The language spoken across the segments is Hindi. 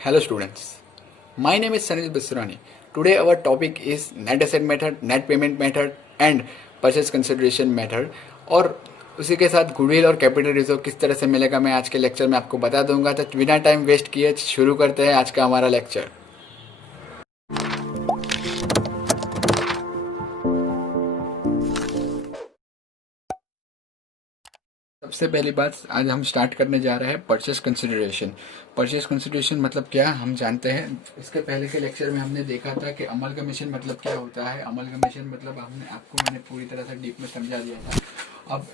Hello students, my name is Sanil Bisrani. Today our topic is net asset method, net payment method and purchase consideration method और उसी के साथ गुडविल और कैपिटल रिजर्व किस तरह से मिलेगा मैं आज के लेक्चर में आपको बता दूंगा। तो बिना टाइम वेस्ट किए शुरू करते हैं आज का हमारा लेक्चर। सबसे पहली बात आज हम स्टार्ट करने जा रहे हैं परचेस कंसिडरेशन। परचेस कंसिडरेशन मतलब क्या हम जानते हैं। इसके पहले के लेक्चर में हमने देखा था कि अमलगमेशन मतलब क्या होता है। अमलगमेशन मतलब मैंने पूरी तरह से डीप में समझा दिया था। अब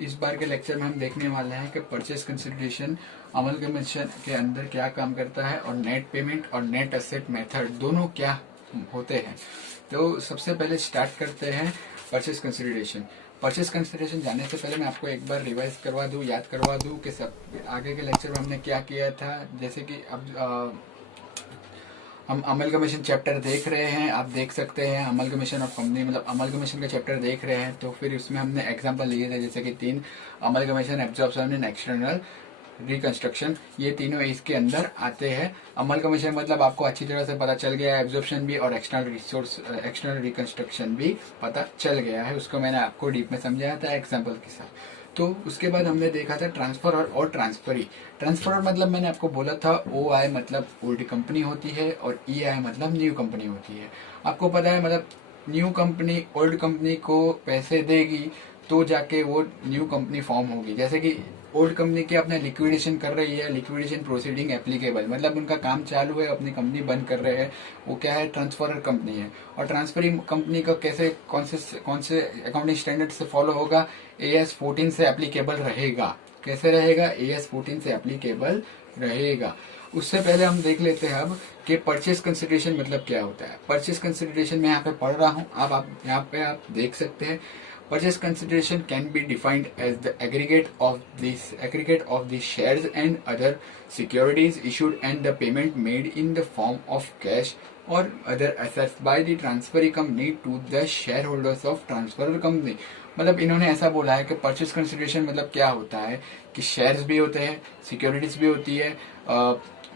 इस बार के लेक्चर में हम देखने वाले हैं कि परचेस कंसिडरेशन अमलगमेशन के अंदर क्या काम करता है और नेट पेमेंट और नेट एसेट मेथड दोनों क्या होते हैं। तो सबसे पहले स्टार्ट करते हैं परचेस कंसिडरेशन। परचेस कंसिडरेशन जानने से पहले मैं आपको एक बार रिवाइज करवा दूं, याद करवा दूं कि सब आगे के लेक्चर में हमने क्या किया था। जैसे कि अब हम अमलगमेशन चैप्टर देख रहे हैं, आप देख सकते हैं अमलगमेशन ऑफ कंपनी मतलब अमलगमेशन का चैप्टर देख रहे हैं। तो फिर उसमें हमने एग्जांपल लिए थे जैसे कि 3 amalgamation, absorption and external reconstruction, ये तीनों इसके अंदर आते हैं। अमलगमेशन मतलब आपको अच्छी तरह से पता चल गया है, एब्जॉर्प्शन भी और एक्सटर्नल रिकंस्ट्रक्शन भी पता चल गया है। उसको मैंने आपको डीप में समझाया था एग्जांपल के साथ। तो उसके बाद हमने देखा था ट्रांसफर और ट्रांसफरी। ट्रांसफर मतलब मैंने आपको बोला था OI मतलब ओल्ड कंपनी होती है और EI मतलब न्यू कंपनी होती है। आपको पता है मतलब न्यू कंपनी ओल्ड कंपनी को पैसे देगी तो जाके वो न्यू कंपनी फॉर्म होगी। जैसे कि ओल्ड कंपनी की अपने लिक्विडेशन कर रही है, लिक्विडेशन प्रोसीडिंग एप्लीकेबल मतलब उनका काम चालू है, अपनी कंपनी बंद कर रहे हैं, वो क्या है ट्रांसफरर कंपनी है। और ट्रांसफरिंग कंपनी का कैसे कौन से अकाउंटिंग स्टैंडर्ड से फॉलो होगा, AS 14 से एप्लीकेबल रहेगा। कैसे रहेगा, AS 14 से एप्लीकेबल रहेगा। उससे पहले हम देख लेते हैं अब कि परचेस कंसिडरेशन मतलब क्या होता है। परचेस कंसिडरेशन मैं यहाँ पे पढ़ रहा हूँ, आप यहाँ पे आप देख सकते हैं। Purchase consideration can be defined as the aggregate of the shares and other securities issued and the payment made in the form of cash or other assets by the transferee company to the shareholders of transferor company। मतलब इन्होंने ऐसा बोला है कि परचेस कंसिडरेशन मतलब क्या होता है कि शेयर्स भी होते हैं, सिक्योरिटीज भी होती है,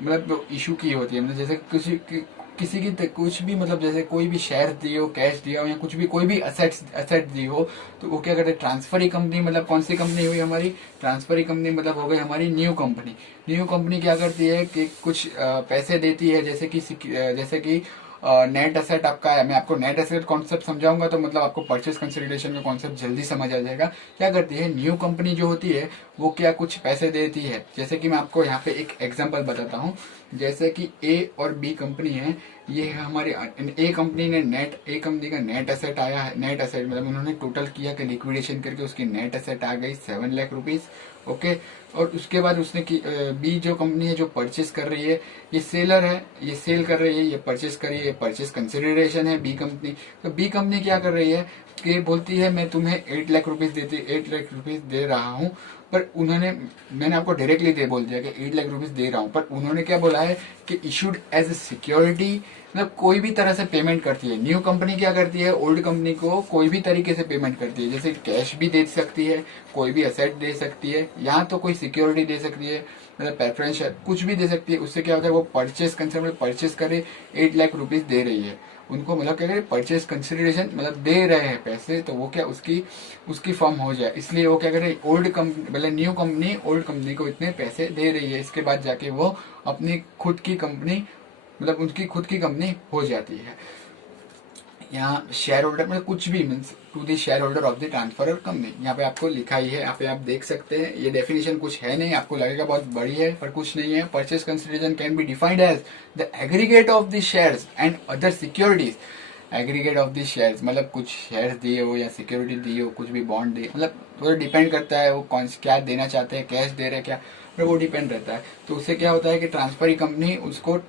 मतलब इशू की होती है। मतलब जैसे किसी की कुछ भी मतलब जैसे कोई भी शेयर दिए हो, कैश दिया हो या कुछ भी कोई भी असेट दी हो तो वो क्या करते हैं ट्रांसफरी कंपनी मतलब कौन सी कंपनी हुई हमारी ट्रांसफरी कंपनी मतलब हो गई हमारी न्यू कंपनी। न्यू कंपनी क्या करती है कि कुछ पैसे देती है जैसे कि नेट एसेट आपका है। मैं आपको नेट एसेट कॉन्सेप्ट समझाऊंगा तो मतलब आपको परचेस कंसिडरेशन का कॉन्सेप्ट जल्दी समझ आ जाएगा। क्या करती है न्यू कंपनी जो होती है वो क्या कुछ पैसे देती है। जैसे कि मैं आपको यहाँ पे एक एग्जांपल बताता हूँ। जैसे कि A और B कंपनी है, ये है हमारी ए कंपनी का नेट एसेट आया है। नेट एसेट मतलब उन्होंने टोटल किया कि लिक्विडेशन करके उसकी नेट एसेट आ गई 7 लाख रुपीज। ओके, और उसके बाद उसने बी जो कंपनी है जो परचेस कर रही है, ये सेलर है, ये सेल कर रही है, ये परचेस कर रही है, ये परचेस कंसिडरेशन है बी कंपनी। तो बी कंपनी क्या कर रही है कि बोलती है मैं तुम्हें 8 लाख रुपीज 8 लाख रुपीज दे रहा हूँ। पर मैंने आपको डायरेक्टली दे बोल दिया कि 8 लाख रुपीज दे रहा हूँ, पर उन्होंने क्या बोला है कि इशूड एज ए सिक्योरिटी मतलब कोई भी तरह से पेमेंट करती है। न्यू कंपनी क्या करती है ओल्ड कंपनी को कोई भी तरीके से पेमेंट करती है। जैसे कैश भी दे सकती है, कोई भी असेट दे सकती है, यहाँ तो कोई सिक्योरिटी दे सकती है, मतलब प्रेफरेंस कुछ भी दे सकती है। उससे क्या होता है वो परचेस कंसिडर परचेस करे 8 लाख रुपीज दे रही है उनको, मतलब क्या करे परचेस कंसिडरेशन मतलब दे रहे हैं पैसे, तो वो क्या उसकी फर्म हो जाए। इसलिए वो क्या करे ओल्ड कंपनी मतलब न्यू कंपनी ओल्ड कंपनी को इतने पैसे दे रही है, इसके बाद जाके वो अपनी खुद की कंपनी मतलब उनकी खुद की कंपनी हो जाती है। यहाँ शेयर होल्डर मतलब कुछ भी means to the shareholder of the transferor company, यहाँ पे आपको लिखा ही है, यहाँ पे आप देख सकते हैं। ये डेफिनेशन कुछ है नहीं, आपको लगेगा बहुत बड़ी है पर कुछ नहीं है। Purchase consideration can be defined as the aggregate of the shares and other securities. Aggregate of the shares मतलब कुछ शेयर्स दिए हो या सिक्योरिटी दी हो, कुछ भी बॉन्ड दिए, मतलब वो डिपेंड करता है वो कौन क्या देना चाहते हैं, कैश दे रहे हैं क्या, पर वो डिपेंड रहता है। तो उससे क्या होता है कि ट्रांसफरी कंपनी उसको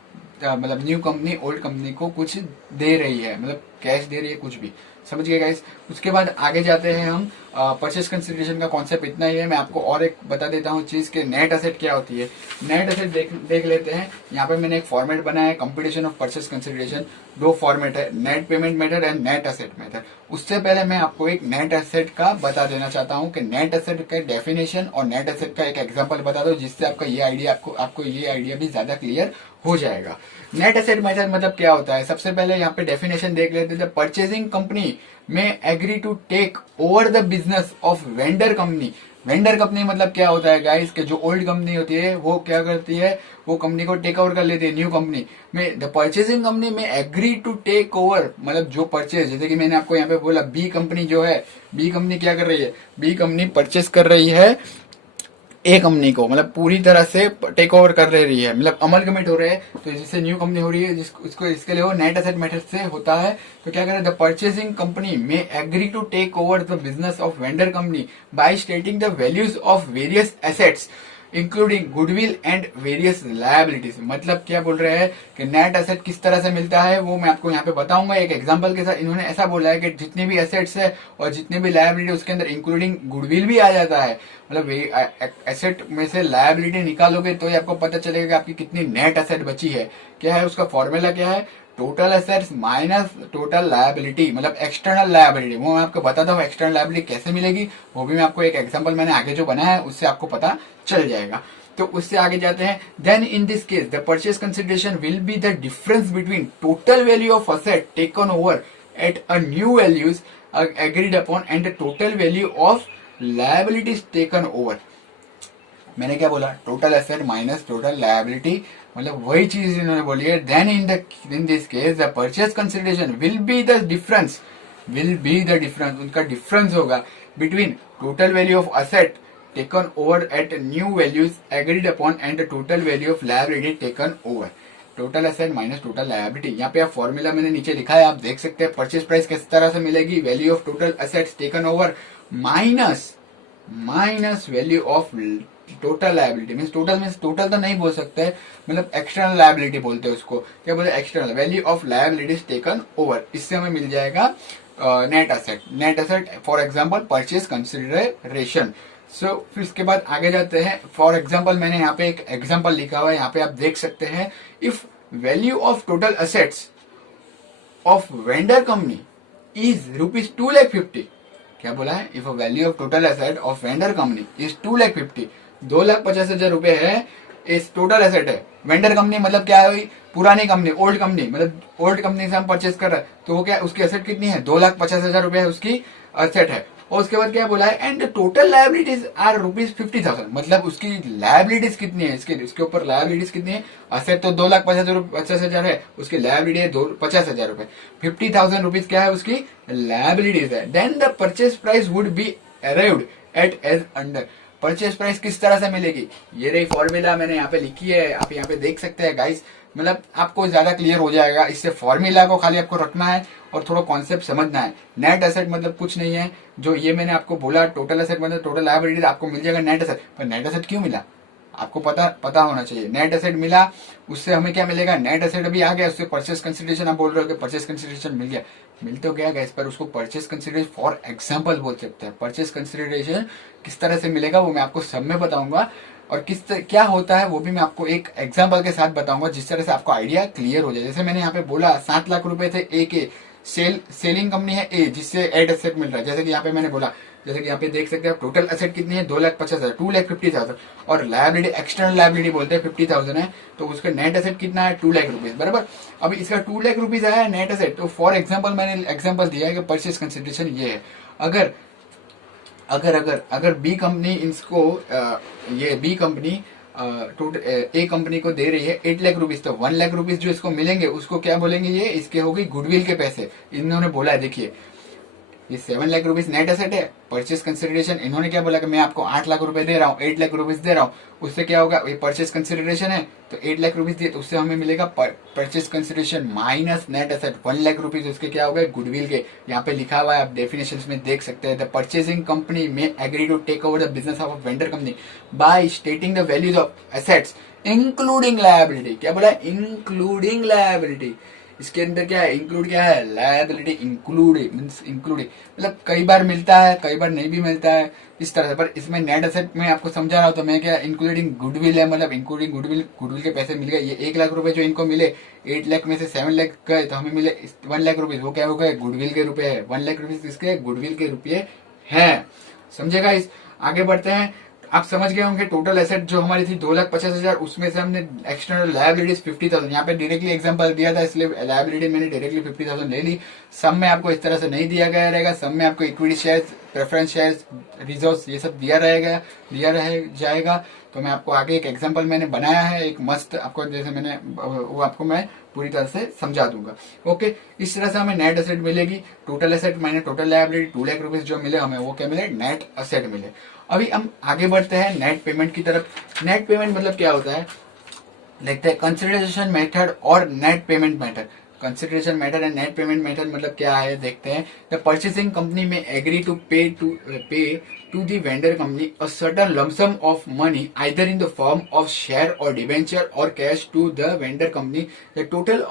मतलब न्यू कंपनी ओल्ड कंपनी को कुछ दे रही है, मतलब कैश दे रही है कुछ भी, समझ गए गाइस। उसके बाद आगे जाते हैं हम परचेस कंसिडरेशन का कॉन्सेप्ट इतना ही है। मैं आपको और एक बता देता हूँ चीज के नेट असेट क्या होती है। नेट असेट देख लेते हैं। यहाँ पे मैंने एक फॉर्मेट बनाया है, कंप्यूटेशन ऑफ परचेस कंसिडरेशन। दो फॉर्मेट है, net payment method and net asset method. उससे पहले मैं आपको एक नेट असेट का बता देना चाहता हूँ कि नेट असेट का डेफिनेशन और नेट असेट का एक एग्जांपल बता दो, जिससे आपका ये आइडिया आपको ये आइडिया भी ज्यादा क्लियर हो जाएगा। नेट असेट मेथड मतलब क्या होता है, सबसे पहले यहाँ पे डेफिनेशन देख लेते हैं। Purchasing company may agree to take over the business of vendor company. Vendor company मतलब क्या होता है गाइस, कि जो ओल्ड कंपनी होती है वो क्या करती है, वो कंपनी को टेक ओवर कर लेती है न्यू कंपनी में। The purchasing company may agree to take over मतलब जो परचेज, जैसे कि मैंने आपको यहाँ पे बोला बी कंपनी जो है, बी कंपनी क्या कर रही है, बी कंपनी परचेस कर रही है ए कंपनी को, मतलब पूरी तरह से टेक ओवर कर रही है, मतलब अमलगमेंट हो रहे हैं। तो जिससे न्यू कंपनी हो रही है, जिसको इसके लिए वो नेट एसेट मेथड से होता है। तो क्या करें, the purchasing company may agree to take over the business of vendor company by stating the values of various assets including goodwill and various liabilities. मतलब क्या बोल रहे हैं कि नेट एसेट किस तरह से मिलता है वो मैं आपको यहाँ पे बताऊंगा एक एग्जांपल के साथ। इन्होंने ऐसा बोला है कि जितने भी एसेट्स है और जितने भी लायबिलिटी उसके अंदर इंक्लूडिंग गुडविल भी आ जाता है। मतलब एसेट में से लायबिलिटी निकालोगे तो ही आपको पता चलेगा कि आपकी कितनी नेट एसेट बची है। क्या है उसका फॉर्मूला, क्या है, total assets minus total liability, मतलब एक्सटर्नल लायबिलिटी। वो मैं आपको बताता हूँ एक्सटर्नल लायबिलिटी कैसे मिलेगी, वो भी मैं आपको एक एग्जांपल मैंने आगे जो बनाया है उससे आपको पता चल जाएगा। तो उससे आगे जाते हैं। Then in this case the purchase consideration will be the difference between total value of asset taken over at a new values agreed upon and the total value of liabilities taken over. मैंने क्या बोला, total asset minus total liability, मतलब वही चीज इन्होंने बोली है। Then in this case the purchase consideration will be the difference, उनका डिफरेंस होगा between total value of asset taken over at new values agreed upon and the total value of liability taken over. Total asset minus total liability, यहाँ पे आप फॉर्मूला मैंने नीचे लिखा है, आप देख सकते हैं। परचेज प्राइस किस तरह से मिलेगी, value of total assets taken over minus value of total liability. Means total तो नहीं बोल सकते, मतलब एक्सटर्नल लायबिलिटी बोलते हैं उसको। क्या बोलते हैं, external value of liabilities taken over. इससे हमें मिल जाएगा net asset for example purchase consideration. So फिर इसके बाद आगे जाते हैं। फॉर एग्जांपल मैंने यहाँ पे एक एग्जांपल लिखा हुआ है, यहाँ पे आप देख सकते हैं। If value of total assets of vendor company is ₹2,50,000। क्या बोला है, if value of total asset of vendor company is 2,50,000, 2,50,000 रुपए है, इस टोटल एसेट है। वेंडर कंपनी मतलब क्या है, पुरानी कंपनी, ओल्ड कंपनी, मतलब ओल्ड कंपनी से हम परचेस कर रहे हैं। तो वो क्या, उसकी एसेट कितनी है, 2,50,000 रुपए उसकी एसेट है। और उसके बाद क्या बोला है, एंड टोटल लायबिलिटीज आर ₹50,000, मतलब उसकी लायबिलिटीज कितनी है, इसके ऊपर लायबिलिटीज कितनी है। एसेट तो 2,50,000 है, उसकी लायबिलिटी है 50,000 रुपए। 50,000 रुपीज क्या है, उसकी लायबिलिटीज है। Then the purchase price would be arrived at as under. Purchase price किस तरह से मिलेगी, ये रही फॉर्मूला मैंने यहाँ पे लिखी है, आप यहाँ पे देख सकते हैं गाइस। मतलब आपको ज्यादा क्लियर हो जाएगा इससे। फॉर्मूला को खाली आपको रखना है और थोड़ा कॉन्सेप्ट समझना है। नेट एसेट मतलब कुछ नहीं है, जो ये मैंने आपको बोला टोटल एसेट मतलब टोटल लायबिलिटी, आपको मिल जाएगा नेट एसेट। पर नेट एसेट क्यों मिला, आपको पता होना चाहिए। नेट एसेट मिला, उससे हमें क्या मिलेगा, नेट एसेट अभी आ गया, उससे परचेस कंसिडरेशन आप बोल रहे हो कि परचेस कंसिडरेशन मिल गया, मिल तो गया गैस, पर उसको परचेस कंसिडरेशन फॉर एग्जांपल बोल सकते हैं। परचेस कंसिडरेशन किस तरह से मिलेगा वो मैं आपको सब में बताऊंगा, और क्या होता है वो भी मैं आपको एक एग्जांपल के साथ बताऊंगा, जिस तरह से आपको आइडिया क्लियर हो जाए। जैसे मैंने यहाँ पे बोला 7 लाख रुपए थे ए के, सेलिंग कंपनी है ए, जिससे एड एसेट मिल रहा है। जैसे कि यहाँ पे मैंने बोला, जैसे कि यहाँ पे देख सकते हैं आप, टोटल एसेट कितनी है, 2,50,000, 2,50,000, और लायबिलिटी एक्सटर्नल लायबिलिटी बोलते हैं 50,000 है। तो उसका नेट एसेट कितना है, 2 लाख रुपीज, बराबर। अभी इसका 2 लाख रुपीज आया नेट एसेट। तो फॉर एग्जाम्पल मैंने एग्जाम्पल दिया है कि परचेज कंसिडरेशन ये है। अगर बी कंपनी इसको ये बी कंपनी ए कंपनी को दे रही है 8 लाख रुपीज, तो 1 लाख रुपीज जो इसको मिलेंगे उसको क्या बोलेंगे, ये इसके हो गई गुडविल के पैसे। इन्होंने बोला है, देखिए ये 7 लाख रुपीज नेट एसेट है। परचेज कंसिडरेशन इन्होंने क्या बोला कि मैं आपको 8 लाख रुपए दे रहा हूँ, 8 लाख रुपीज दे रहा हूँ। उससे क्या होगा, ये परचेज कंसिडरेशन है तो 8 लाख रुपीज दिए, तो उससे हमें मिलेगा purchase consideration minus net asset 1 lakh rupees, उसके क्या हो गए, गुडविल के। यहाँ पे लिखा हुआ है, आप डेफिनेशन में देख सकते हैं। The purchasing company may agree to take over the business of vendor company by stating the values of assets including liability. क्या बोला है, इंक्लूडिंग लायबिलिटी। इसके अंदर क्या है, इंक्लूड क्या है, लायबिलिटी इंक्लूड मीन्स इंक्लूडिंग, मतलब कई बार मिलता है कई बार नहीं भी मिलता है इस तरह से। पर इसमें नेट एसेट में आपको समझा रहा हूं तो मैं क्या, इंक्लूडिंग गुडविल है, मतलब इंक्लूडिंग गुडविल, गुडविल के पैसे मिल गए। ये 1 लाख रुपए जो इनको मिले, 8 लाख में से 7 लाख गए तो हमें मिले 1 लाख रुपीज, वो क्या हो गए, गुडविल के रुपए है। 1 लाख रुपीज किसके, गुडविल के रुपये है। समझेगा इस, आगे बढ़ते हैं। आप समझ गए होंगे टोटल एसेट जो हमारी थी 2,50,000, उसमें से हमने एक्सटर्नल लायबिलिटीज 50,000, यहाँ पे डायरेक्टली एग्जांपल दिया था इसलिए लायबिलिटी मैंने डायरेक्टली 50,000 ले ली। सम में आपको इस तरह से नहीं दिया गया रहेगा, सम में आपको equity shares, preference shares, reserves ये सब दिया रह जाएगा। तो मैं आपको आगे एक एग्जाम्पल मैंने बनाया है एक मस्त, आपको जैसे मैंने वो आपको मैं पूरी तरह से समझा दूंगा। ओके, इस तरह से हमें नेट एसेट मिलेगी। Total asset minus total liability 2 lakh rupees जो मिले हमें, वो क्या मिले, नेट एसेट मिले। अभी हम आगे बढ़ते हैं नेट पेमेंट की तरफ। नेट पेमेंट मतलब क्या होता है, देखते हैं कंसिडरेशन मेथड और net payment method. Consideration method and net payment method मतलब क्या है, देखते हैं। The purchasing company may agree to pay to the vendor company a certain lump of money either in the form of share or debenture or cash to the vendor company. The total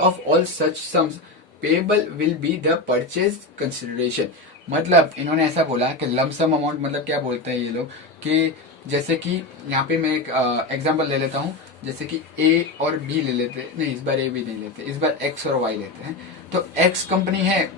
of all such sums payable will be the purchase consideration. मतलब इन्होंने ऐसा बोला कि लमसम अमाउंट, मतलब क्या बोलते हैं ये लोग कि जैसे कि यहाँ पे मैं एक एग्जांपल ले लेता हूँ, जैसे कि ए और बी ले लेते हैं, नहीं इस बार ए भी नहीं लेते, इस बार एक्स और वाई लेते हैं। तो एक्स कंपनी है,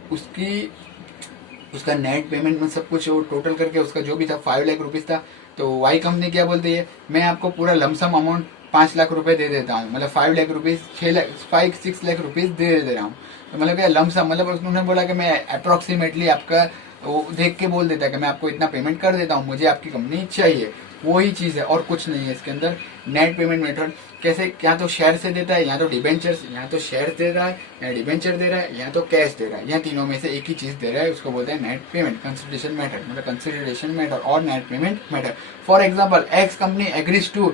उसका नेट पेमेंट में सब कुछ टोटल करके उसका जो भी था 5 लाख रुपीज था। तो वाई कंपनी क्या बोलती है, मैं आपको पूरा लमसम अमाउंट 5 लाख रुपए दे देता हूँ, मतलब 5 लाख रुपीज 6 लाख रुपीज दे रहा हूँ। तो मतलब क्या लमसम, मतलब उन्होंने बोला कि मैं अप्रोक्सीमेटली आपका वो देख के बोल देता है कि मैं आपको इतना पेमेंट कर देता हूँ, मुझे आपकी कंपनी चाहिए। वही चीज है और कुछ नहीं है इसके अंदर। नेट पेमेंट मेथड कैसे, या तो शेयर से देता है, या तो डिबेंचर, या तो शेयर दे रहा है, या डिबेंचर दे रहा है, या तो कैश दे रहा है, या तीनों में से एक ही चीज दे रहा है, उसको बोलते हैं नेट पेमेंट कंसिडरेशन मेथड, मतलब कंसिडरेशन मेथड और net payment method. For example, X company agrees to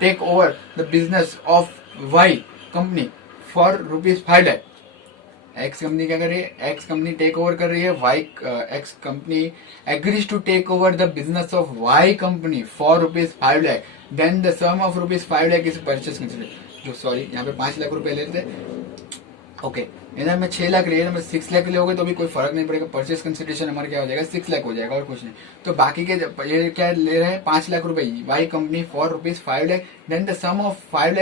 take over the business of Y company for ₹5 lakh. X company क्या कर रही है, एक्स कंपनी टेक ओवर कर रही है Y, X company agrees to take over the business of Y company for ₹5 lakh. Then the sum of ₹5 lakh is purchase consideration. जो सॉरी यहाँ पे 5 लाख रुपए लेते, ओके, इधर में 6 लाख लिए, मैं 6 लाख लोगे तो भी कोई फर्क नहीं पड़ेगा, परचेस कंसिडरेशन हमारा क्या हो जाएगा, 6 लाख हो जाएगा और कुछ नहीं। तो बाकी के ये क्या ले रहे हैं, 5 लाख रुपए Y company for ₹5 lakh. Then the sum of 5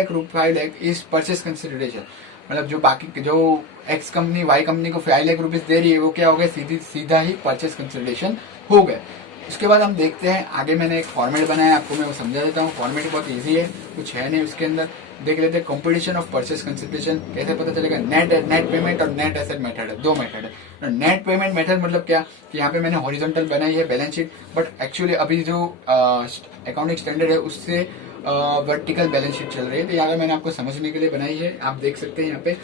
lakh is purchase consideration. मतलब जो बाकी जो एक्स कंपनी वाई कंपनी को 5 लाख रुपीज दे रही है वो क्या हो गया, सीधा ही परचेस कंसिडरेशन हो गया। उसके बाद हम देखते हैं आगे, मैंने एक फॉर्मेट बनाया आपको, मैं वो समझा देता हूँ। फॉर्मेट बहुत इजी है, कुछ है नहीं उसके अंदर। देख लेते हैं कंपटीशन ऑफ परचेस कंसिडरेशन कैसे पता चलेगा। नेट पेमेंट और नेट एसेट मेथड है, दो मेथड है। नेट पेमेंट मेथड मतलब क्या कि यहाँ पे मैंने हॉरिजॉन्टल बनाई है बैलेंस शीट, बट एक्चुअली अभी जो अकाउंटिंग स्टैंडर्ड है उससे वर्टिकल बैलेंस शीट चल रही है। तो यहाँ पे मैंने आपको समझने के लिए बनाई है, आप देख सकते हैं यहाँ पे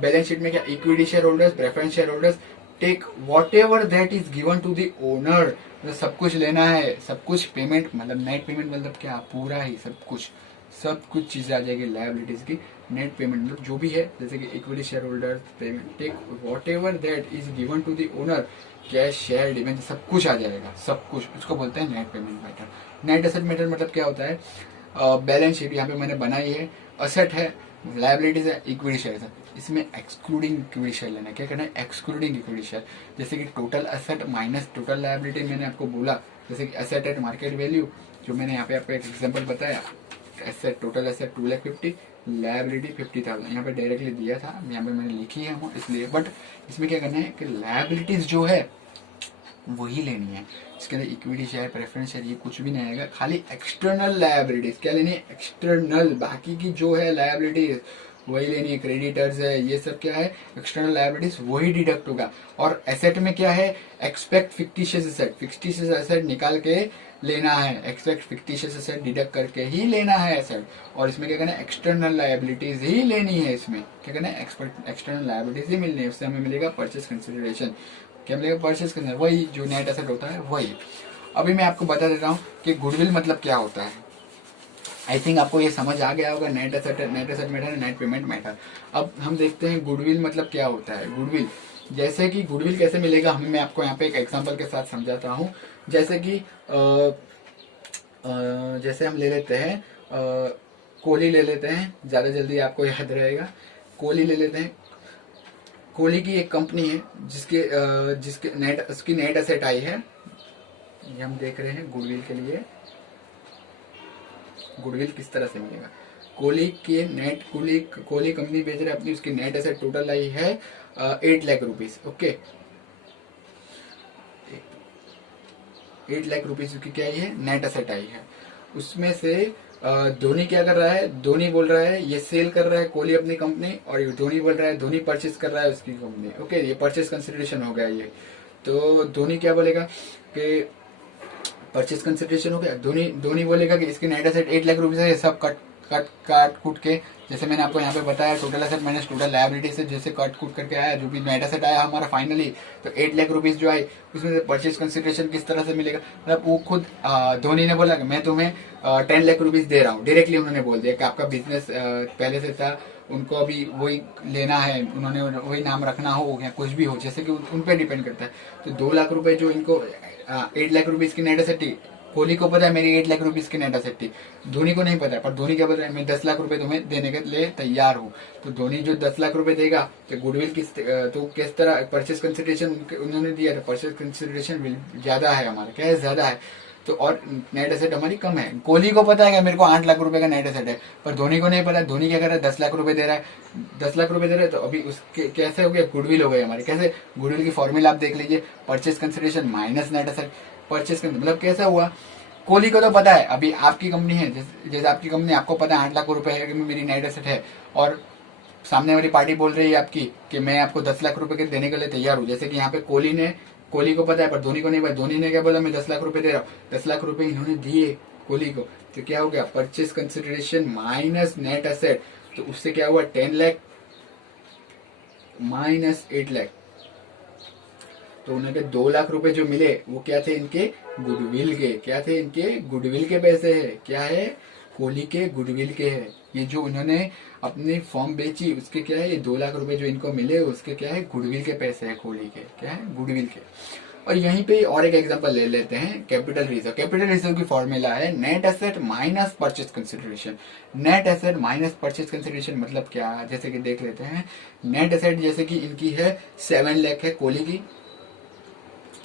बैलेंस शीट में क्या, equity share holders, preference share holders take whatever that is given to the owner. मतलब सब कुछ लेना है, सब कुछ पेमेंट, मतलब नेट पेमेंट मतलब क्या, पूरा ही सब कुछ चीजें आ जाएगी लायबिलिटीज की। नेट पेमेंट मतलब जो भी है, जैसे कि equity share holder payment, take whatever that is given to the owner, cash share debenture सब कुछ आ जाएगा, सब कुछ, उसको बोलते हैं net payment method. Net asset method मतलब क्या होता है, बैलेंस शीट यहाँ पे मैंने बनाई है, असेट है, लायबिलिटीज है, इक्विटी शेयर है, इसमें एक्सक्लूडिंग इक्विटी शेयर लेना है। क्या करना है, एक्सक्लूडिंग इक्विटी शेयर। जैसे कि total asset minus total liability मैंने आपको बोला, जैसे कि असेट एट मार्केट वैल्यू, जो मैंने यहाँ पे आपको एक एग्जांपल बताया, एसेट टोटल एसेट 2,50,000, लायबिलिटी 50,000, यहाँ पे डायरेक्टली दिया था, यहाँ पे मैंने लिखी है इसलिए। बट इसमें क्या करना है कि लायबिलिटीज जो है वही लेनी है। इसके अंदर इक्विटी शेयर, प्रेफरेंस शेयर ये कुछ भी नहीं आएगा, खाली एक्सटर्नल लायबिलिटीज क्या लेनी है, एक्सटर्नल, बाकी की जो है लायबिलिटीज वही लेनी है। क्रेडिटर्स है, ये सब क्या है, एक्सटर्नल लायबिलिटीज, वही डिडक्ट होगा। और एसेट में क्या है, expect fictitious asset, fictitious asset निकाल के लेना है, एक्सपेक्ट फिक्टिशियस एसेट डिडक्ट करके ही लेना है एसेट। और इसमें क्या करना है, एक्सटर्नल लायबिलिटीज ही लेनी है, इसमें क्या करना है, एक्सटर्नल लायबिलिटीज ही मिलनी है, उससे हमें मिलेगा परचेस कंसिडरेशन। क्या मिलेगा, परचेस कंसिडरेशन, वही जो नेट एसेट होता है वही। अभी मैं आपको बता देता हूँ कि गुडविल मतलब क्या होता है। आई थिंक आपको ये समझ आ गया होगा, net asset method, net payment method. अब हम देखते हैं गुडविल मतलब क्या होता है। गुडविल, जैसे कि गुडविल कैसे मिलेगा, मैं आपको यहाँ पे एक एग्जांपल के साथ समझाता हूँ। जैसे कि जैसे हम ले लेते हैं कोहली ले लेते हैं, ज्यादा जल्दी आपको याद रहेगा। कोहली ले लेते हैं। कोहली की एक कंपनी है जिसके उसकी नेट एसेट आई है, ये हम देख रहे हैं गुडविल के लिए। गुडविल किस तरह से मिलेगा, कोहली कंपनी बेच रहा है अपनी, उसकी नेट एसेट टोटल आई है 8 lakh rupees. Okay, 8 lakh rupees की क्या आई है, नेट एसेट आई है। उसमें से धोनी क्या कर रहा है, धोनी बोल रहा है ये सेल कर रहा है कोहली अपनी कंपनी, और ये धोनी बोल रहा है धोनी परचेज कर रहा है उसकी कंपनी। ओके, ये परचेज कंसिडरेशन हो गया ये। तो धोनी क्या बोलेगा कि परचेज कंसिडरेशन हो गया, धोनी बोलेगा कि इसकी नेट एसेट 8 लाख रुपीज है, ये सब काट कूट के, जैसे मैंने आपको यहाँ पे बताया total asset minus total liability से जैसे कट कूट करके आया, जो भी नेट एसेट आया हमारा फाइनली, तो 8 लाख रुपीज जो आई, उसमें से परचेज कंसिडरेशन किस तरह से मिलेगा, मतलब वो खुद धोनी ने बोला कि मैं तुम्हें 10 लाख रुपीज दे रहा हूँ, डायरेक्टली उन्होंने बोल दिया कि आपका बिजनेस पहले से था, उनको अभी वही लेना है, उन्होंने वही नाम रखना हो या कुछ भी हो, जैसे कि उन पर डिपेंड करता है। तो 2 लाख रुपए जो इनको 8 लाख रुपीज की नेट एसेट थी, कोहली को पता है मेरी 8 लाख रुपीज की नेट एसेट थी, धोनी को नहीं पता है, पर धोनी क्या पता है मैं 10 लाख रुपए तुम्हें देने के लिए तैयार हूँ। तो धोनी जो 10 लाख रुपए देगा तो गुडविल किस तरह परचेज कंसिडरेशन उन्होंने दिया, परचेज कंसिडरेशन ज्यादा है हमारा, क्या है ज्यादा है, तो और नेट एसेट हमारी कम है। कोहली को पता है कि मेरे को 8 लाख रुपए का नेट एसेट है, पर धोनी को नहीं पता। धोनी क्या कर रहा है, 10 लाख रुपए दे रहा है, 10 लाख रुपए दे रहा है, तो अभी उसके कैसे हो गया, गुडविल हो गई हमारी। कैसे गुडविल की फॉर्मूला आप देख लीजिए, purchase consideration minus net asset. Purchase मतलब कैसा हुआ, कोहली को तो पता है अभी आपकी कंपनी है, जैसे आपकी कंपनी, आपको पता है 8 लाख रुपए है कि मेरी नेट एसेट है, और सामने वाली पार्टी बोल रही है आपकी कि मैं आपको 10 लाख रुपए के देने के लिए तैयार हूँ। जैसे कि यहाँ पे कोहली को पता है पर धोनी को नहीं पता। धोनी ने क्या बोला, मैं 10 लाख रुपए दे रहा हूँ, 10 लाख रुपए इन्होंने दिए कोहली को, तो क्या हो गया, purchase consideration minus net asset. तो उससे क्या हुआ, 10 लाख माइनस 8 लाख, तो उन्हें 2 लाख रुपए जो मिले वो क्या थे, इनके गुडविल के, क्या थे, इनके गुडविल के पैसे है। क्या है, कोहली के गुडविल के है। ये जो उन्होंने अपनी फॉर्म बेची उसके क्या है, ये 2 लाख रुपए जो इनको मिले उसके क्या है, गुडविल के पैसे है, कोहली के क्या है, गुडविल के। और यहीं पे और एक एग्जांपल ले लेते हैं, कैपिटल रिजर्व। कैपिटल रिजर्व की फॉर्मूला है net asset minus purchase consideration. Net asset minus purchase consideration मतलब क्या, जैसे कि देख लेते हैं। नेट एसेट जैसे कि इनकी है 7 लाख है कोहली की,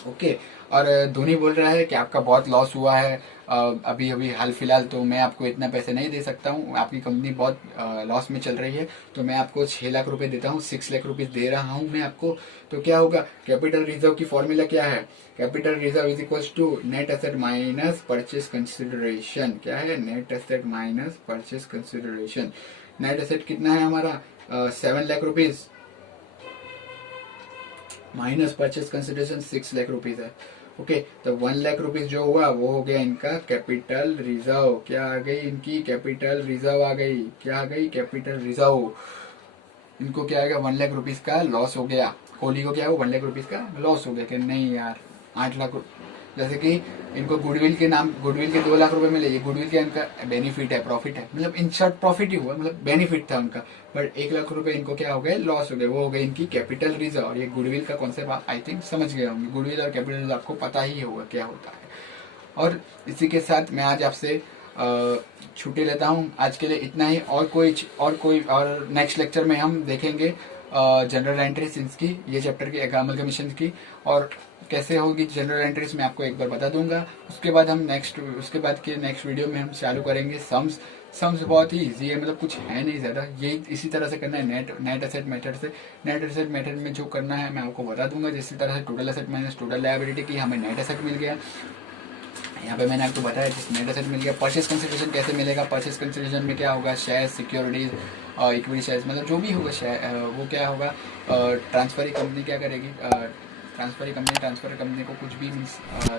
ओके, और धोनी बोल रहा है कि आपका बहुत लॉस हुआ है अभी अभी हाल फिलहाल, तो मैं आपको इतना पैसे नहीं दे सकता हूँ, आपकी कंपनी बहुत लॉस में चल रही है, तो मैं आपको 6 लाख रुपए देता हूँ, 6 लाख रुपीज दे रहा हूँ मैं आपको। तो क्या होगा, कैपिटल रिजर्व की फॉर्मूला क्या है, capital reserve is equal to net asset minus purchase consideration. क्या है, net asset minus purchase consideration. Net asset कितना है हमारा, 7 lakh rupees, minus purchase consideration 6 lakh rupees है। ओके, तो 1 लाख रुपीज जो हुआ वो हो गया इनका कैपिटल रिजर्व। क्या आ गई, इनकी कैपिटल रिजर्व आ गई। क्या आ गई, कैपिटल रिजर्व। इनको क्या आ गया, 1 लाख रुपीज का लॉस हो गया। कोहली को क्या हो, 1 लाख रुपीज का लॉस हो गया कि नहीं यार 8 लाख, जैसे कि इनको गुडविल के 2 लाख रुपए मिले, ये गुडविल का इनका बेनिफिट है, प्रॉफिट है, मतलब इन शॉर्ट प्रॉफिट ही हुआ, मतलब बेनिफिट था उनका, बट 1 लाख रुपए इनको क्या हो गए, लॉस हो गए। वो हो गए इनकी कैपिटल रिजर्व। और ये गुडविल का कॉन्सेप्ट आप आई थिंक समझ गए होंगे, गुडविल और कैपिटल रिजर्व आपको पता ही होगा क्या होता है। और इसी के साथ मैं आज आपसे छुट्टी लेता हूँ, आज के लिए इतना ही। और नेक्स्ट लेक्चर में हम देखेंगे जनरल एंट्रीज इसकी, ये चैप्टर की अमालगमेशन की, और कैसे होगी जनरल एंट्रीज मैं आपको एक बार बता दूंगा। उसके बाद नेक्स्ट वीडियो में हम चालू करेंगे सम्स बहुत ही इजी है, मतलब कुछ है नहीं ज्यादा, ये इसी तरह से करना है नेट एसेट मेथड से। नेट एसेट मेथड में जो करना है मैं आपको बता दूंगा, जिस तरह से total asset minus total liability की हमें नेट एसेट मिल गया। यहाँ पे मैंने आपको बताया जिस नेट एसेट मिल गया। परचेज कंसिडरेशन कैसे मिलेगा, परचेज कंसिडरेशन में क्या होगा, शेयर, सिक्योरिटीज, इक्विटी शेयर्स, मतलब जो भी होगा वो क्या होगा, ट्रांसफर कंपनी क्या करेगी, ट्रांसफर कंपनी को कुछ भी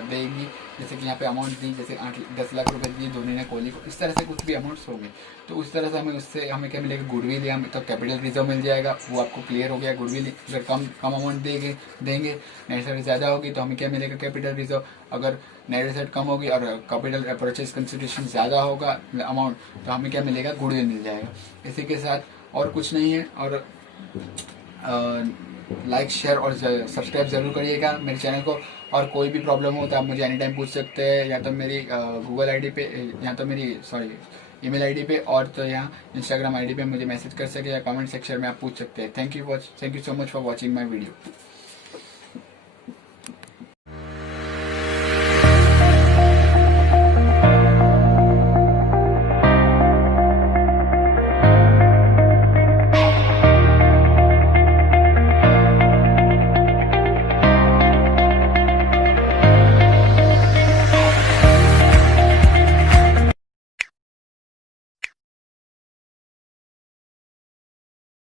देगी, जैसे कि यहाँ पे अमाउंट दी, जैसे 10 लाख रुपए दिए धोनी ने कोहली को, इस तरह से कुछ भी अमाउंट्स होंगे, तो उस तरह से हमें क्या मिलेगा, गुडविल या तो कैपिटल रिजर्व मिल जाएगा। वो आपको क्लियर हो गया, गुडविल अगर कम अमाउंट देंगे, नेट एसेट ज़्यादा होगी तो हमें क्या मिलेगा, कैपिटल रिजर्व। अगर नेट एसेट कम होगी और कैपिटल परचेज कंसिडरेशन ज़्यादा होगा अमाउंट, तो हमें क्या मिलेगा, गुडविल मिल जाएगा। इसी के साथ और कुछ नहीं है, और लाइक शेयर और सब्सक्राइब जरूर करिएगा मेरे चैनल को। और कोई भी प्रॉब्लम हो तो आप मुझे एनी टाइम पूछ सकते हैं, या तो मेरी गूगल आईडी पे, या तो मेरी ईमेल आईडी पे, और तो यहाँ इंस्टाग्राम आईडी पे मुझे मैसेज कर सके या कमेंट सेक्शन में आप पूछ सकते हैं। Thank you so much for watching my video.